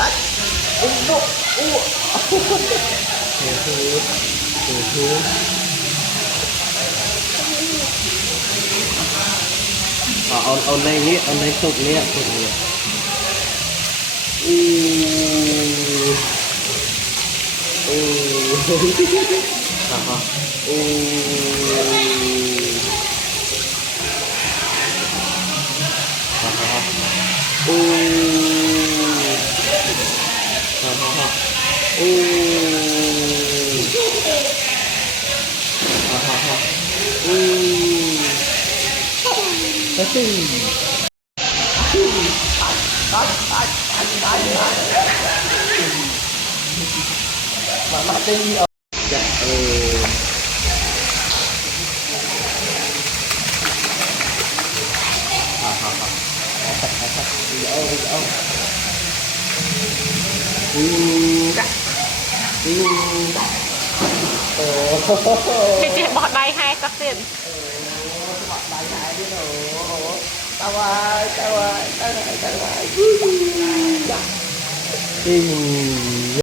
อู้อู้เอาในนี้เอาในตุกเนี้ยตุกเนี้ยอู้อู้ฮ่าฮ่าอู้ฮ่าฮ่าอู้ฮ่าฮ่าอู้ฮ่าฮ่าอู้ก็ตึงมาตึงเอาจะฮ่าฮ่าฮ่าเอากะโอ้เจ็บบอกได้ให้สักเส้นบอกได้ให้ดิหนูตาวาย